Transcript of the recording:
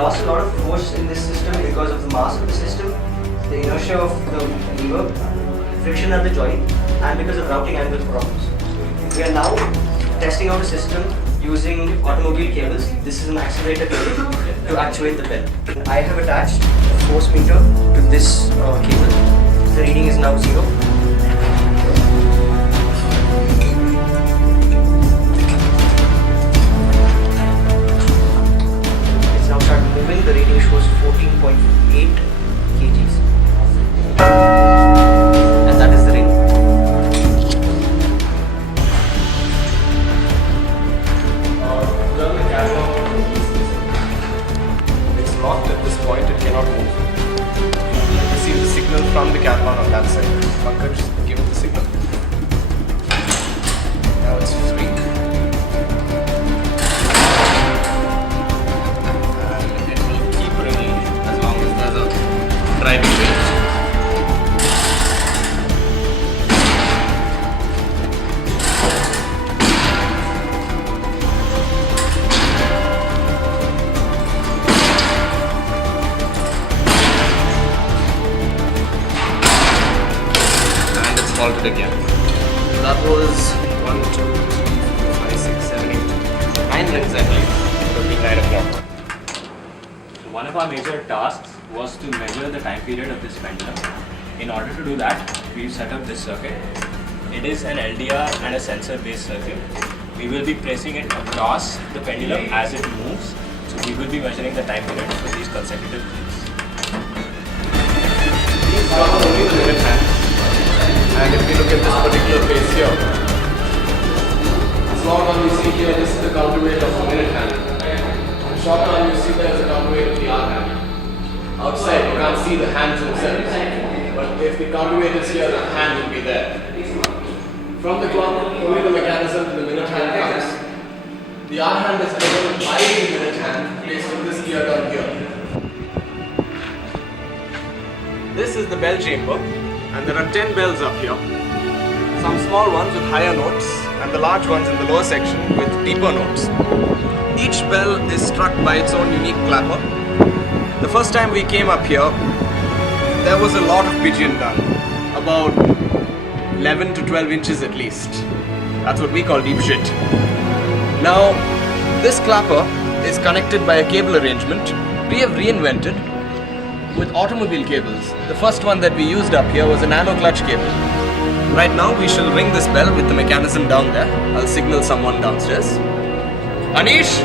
lost a lot of force in this system because of the mass of the system, the inertia of the lever, friction at the joint, and because of routing angle problems. We are now testing out a system using automobile cables. This is an accelerator cable to actuate the bell. I have attached a force meter to this cable. The reading is now 0. It's now started moving. The reading shows 14.8 kgs. And that is the ring. It's locked at this point, it cannot move. Receive the signal from the Catman on that side. Pankaj, give it the signal. Now it's free. And it will keep ringing as long as there's a driving range. Halted again. That was 1, 2, 3, 4, 5, 6, 7, 8, 9 rings I believe. It would be 9 o'clock. One of our major tasks was to measure the time period of this pendulum. In order to do that, we've set up this circuit. It is an LDR and a sensor based circuit. We will be placing it across the pendulum as it moves. So we will be measuring the time period for these consecutive clicks. These are only the minute hand. And if we look at this particular phase here, this long arm you see here, this is the counterweight of the minute hand. The short arm you see there is the counterweight of the hour hand. Outside you can't see the hands themselves, but if the counterweight is here, the hand will be there. From the clock, only the mechanism to the minute hand comes. The hour hand is driven by the minute hand placed in this gear down here. This is the bell chamber. And there are 10 bells up here. Some small ones with higher notes and the large ones in the lower section with deeper notes. Each bell is struck by its own unique clapper. The first time we came up here, there was a lot of pigeon done. About 11 to 12 inches at least. That's what we call deep shit. Now, this clapper is connected by a cable arrangement we have reinvented with automobile cables. The first one that we used up here was a nano clutch cable. Right now we shall ring this bell with the mechanism down there. I'll signal someone downstairs. Anish!